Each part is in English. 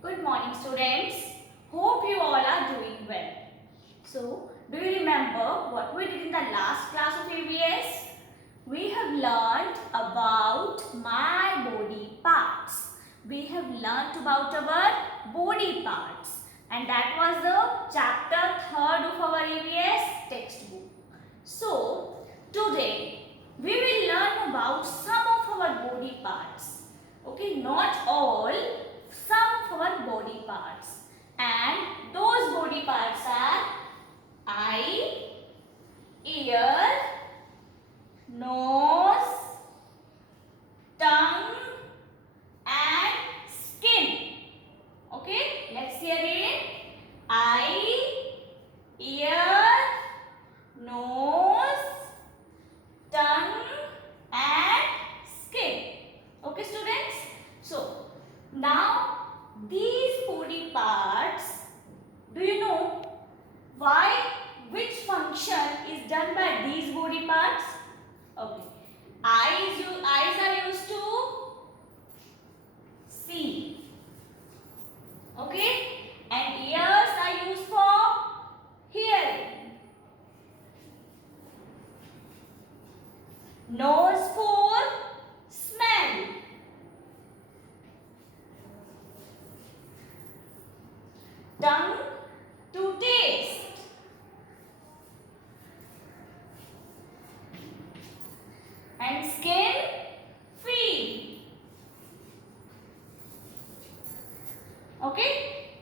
Good morning, students. Hope you all are doing well. So, do you remember what we did in the last class of EVS? We have learned about my body parts. We have learned about our body parts, and that was the chapter 3rd of our EVS textbook. So, today we will learn about some of our body parts. Okay, not all, some of our body parts. And those body parts are eye, ear, nose, tongue and skin. Okay, let's see again. Eye, ear, nose, tongue and skin. Okay, students. So, now these body parts, do you know which function is done by these body parts? Okay. Eyes are used to see. Okay. And ears are used for hearing. Nose for smell. Tongue to taste. And skin feel. Okay,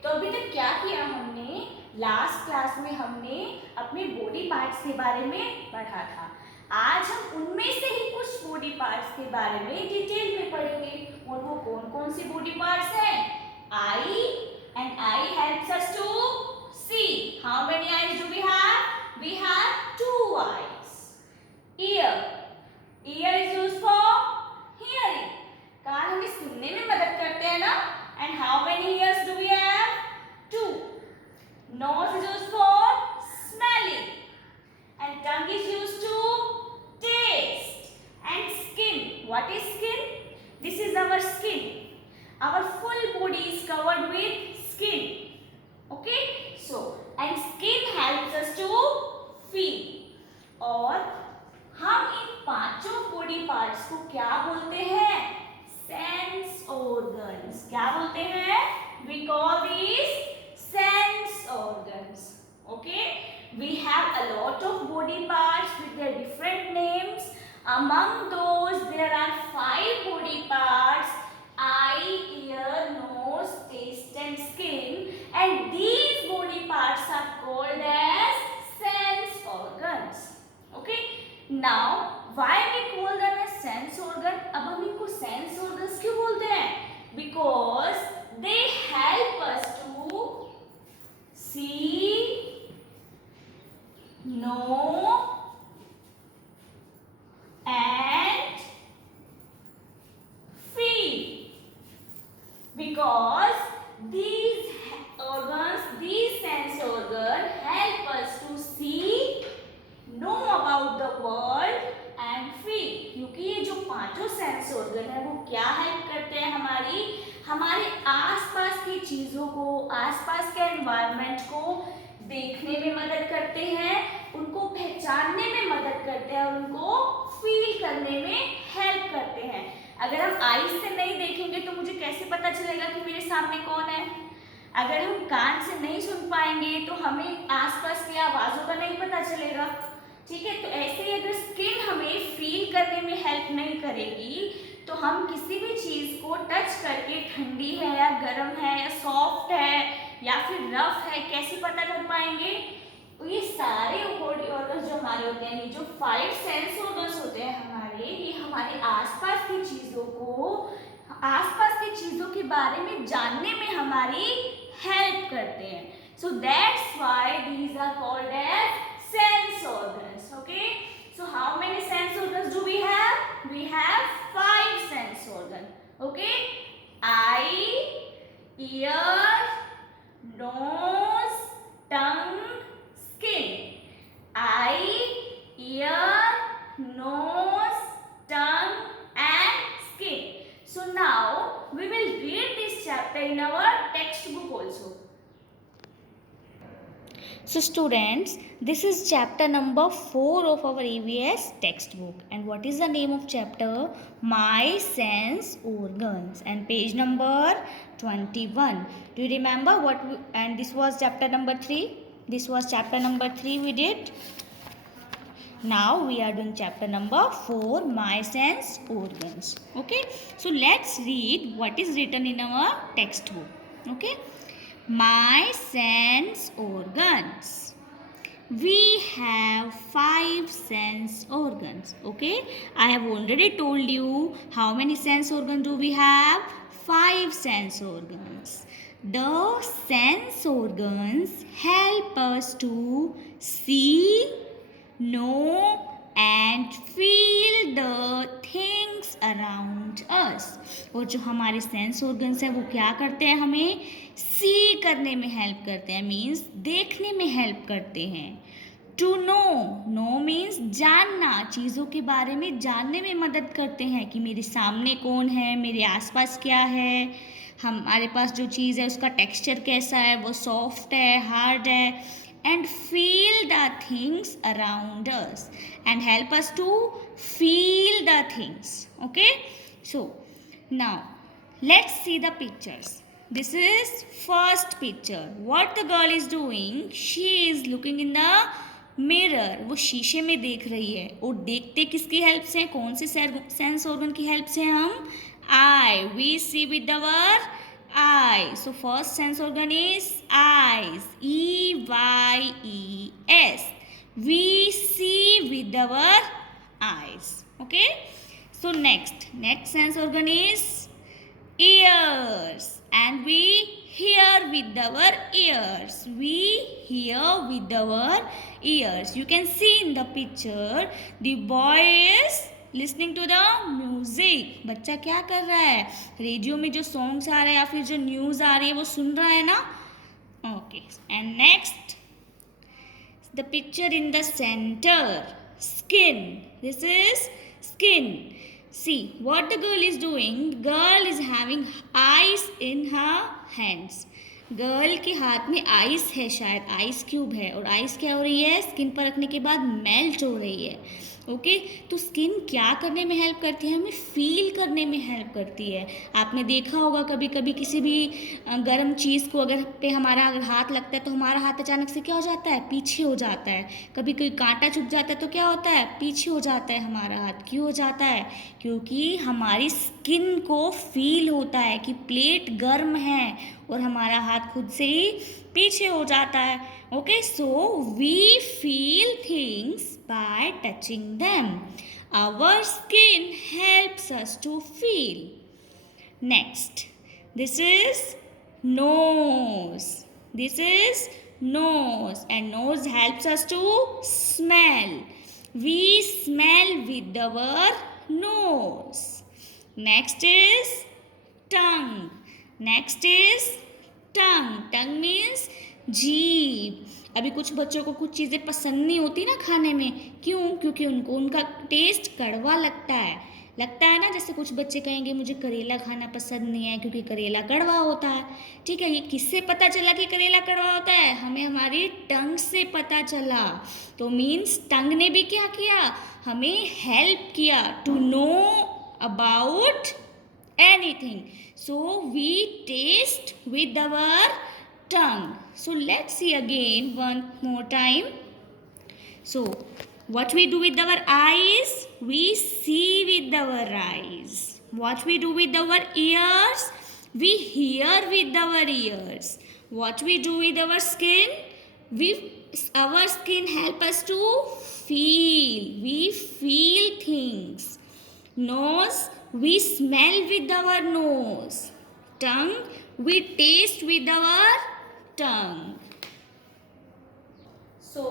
तो अभी तक क्या किया हमने? Last class में हमने अपने body parts के बारे में पढ़ा था. आज हम उनमें से ही कुछ बॉडी पार्ट्स के बारे में डिटेल में पढ़ेंगे. और वो कौन कौन से बॉडी पार्ट्स हैं? आई, and eye helps us to see. How many eyes do we have? We have 2 eyes. Ear is used for hearing. कान हमें सुनने में मदद करते हैं ना. And how many ears do we have? 2. Nose is used for smelling. And tongue is used to taste. And skin. What is skin? This is our skin. Our full body is covered with skin. Okay? So, and skin helps us to feel. और हम इन पांचों body parts को क्या बोलते हैं? Sense organs. क्या बोलते हैं? We call these sense organs. Okay? We have a lot of body parts with their different names. Among those, there are 5 body parts: eye, ear, nose, taste and skin. And these body parts are called as sense organs. Okay? Now, why we call them as sense organ? अब हम इनको sense organs क्यों बोलते हैं? Because they help us to see, know and feel. Because these organs, these sense organs help us to see, know about the world and feel. क्योंकि ये जो पांचों सेंस ऑर्गन है वो क्या हेल्प करते हैं? हमारे आसपास की चीजों को, आसपास के एनवायरनमेंट को देखने में मदद करते हैं, उनको पहचानने में मदद करते हैं और उनको फील करने में हेल्प करते हैं. अगर हम आईज से नहीं देखेंगे तो मुझे कैसे पता चलेगा कि मेरे सामने कौन है? अगर हम कान से नहीं सुन पाएंगे तो हमें आसपास की आवाजों का नहीं पता चलेगा. ठीक है, तो ऐसे ही अगर स्किन हमें फील करने में हेल्प नहीं करेगी तो हम किसी भी चीज को टच करके ठंडी है या गर्म है या सॉफ्ट है या फिर रफ है कैसे पता कर पाएंगे? तो ये सारे बॉडी ऑर्गन्स जो हमारे होते हैं, ये जो 5 सेंस ऑर्गन्स होते हैं हमारे, ये हमारे आसपास की चीजों को, आसपास की चीजों के बारे में जानने में हमारी हेल्प करते हैं. So that's why these are called as sense organs. Okay? So how many sense organs do we have? We have 5 sense organs. Okay? Eye, ear, nose, tongue, skin. Eye, ear, nose, tongue and skin. So now we will read this chapter in our text also. So students, this is chapter number 4 of our EVS textbook. And what is the name of chapter? My sense organs, and page number 21. Do you remember what and this was chapter number 3? This was chapter number 3 we did. Now we are doing chapter number 4, my sense organs. Okay, so let's read what is written in our textbook. Okay, my sense organs. We have 5 sense organs. Okay, I have already told you how many sense organs do we have? 5 sense organs. The sense organs help us to see, know and feel the things around us. और जो हमारे sense organs हैं वो क्या करते हैं? हमें सी करने में हेल्प करते हैं, मीन्स देखने में हेल्प करते हैं. टू नो मीन्स जानना, चीज़ों के बारे में जानने में मदद करते हैं कि मेरे सामने कौन है, मेरे आसपास क्या है, हमारे पास जो चीज़ है उसका टेक्सचर कैसा है, वो सॉफ्ट है, हार्ड है. And feel the things around us and help us to feel the things. Okay, so now let's see the pictures. This is first picture. What the girl is doing? She is looking in the mirror. वो शीशे में देख रही है. और देखते किसकी help से? कौन से सेंस ऑर्गन की हेल्प से? हम आई, we see with our eye. So first sense organ is eyes. EYES. We see with our eyes. Okay. So next sense organ is ears, and we hear with our ears. We hear with our ears. You can see in the picture the boy is listening to the music. बच्चा क्या कर रहा है? Radio में जो songs आ रहे हैं या फिर जो न्यूज़ आ रही है वो सुन रहा है ना. Okay, and next the picture in the centre, skin. This is skin. See what the girl is doing. Girl is having ice in her hands. Girl के हाथ में आइस है, शायद आइस क्यूब है, और आइस क्या हो रही है? स्किन पर रखने के बाद मेल्ट हो रही है. ओके, तो स्किन क्या करने में हेल्प करती है? हमें फील करने में हेल्प करती है. आपने देखा होगा कभी कभी किसी भी गर्म चीज़ को अगर पे हमारा अगर हाथ लगता है तो हमारा हाथ अचानक से क्या हो जाता है? पीछे हो जाता है. कभी कोई कांटा चुभ जाता है तो क्या होता है? पीछे हो जाता है हमारा हाथ. क्यों हो जाता है? क्योंकि हमारी स्किन को फील होता है कि प्लेट गर्म है और हमारा हाथ खुद से ही पीछे हो जाता है. Okay, so we feel things by touching them. Our skin helps us to feel. Next, this is nose. This is nose, and nose helps us to smell. We smell with our nose. Next is tongue. Next is tongue. Tongue means जीभ. अभी कुछ बच्चों को कुछ चीज़ें पसंद नहीं होती ना खाने में. क्यों? क्योंकि उनको उनका टेस्ट कड़वा लगता है ना. जैसे कुछ बच्चे कहेंगे मुझे करेला खाना पसंद नहीं है क्योंकि करेला कड़वा होता है. ठीक है, ये किससे पता चला कि करेला कड़वा होता है? हमें हमारी टंग से पता चला. तो मीन्स टंग ने भी क्या किया? हमें हेल्प किया to know about anything. So we taste with our tongue. So let's see again one more time. So what we do with our eyes? We see with our eyes. What we do with our ears? We hear with our ears. What we do with our skin? Our skin help us to feel. We feel things. Nose, we smell with our nose. Tongue, we taste with our tongue. So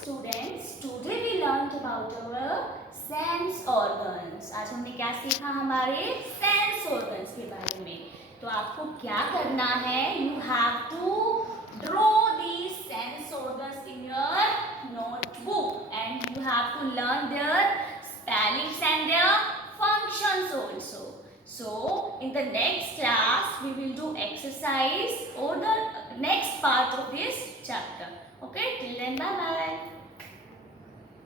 students, today we learned about our sense organs. आज हमने क्या सीखा? हमारे sense organs के बारे में. तो आपको क्या करना है? You have to draw these sense organs in your notebook, and you have to learn their spellings and their functions also. So in the next class we will do exercise or the part of this chapter. Okay, till then, bye bye.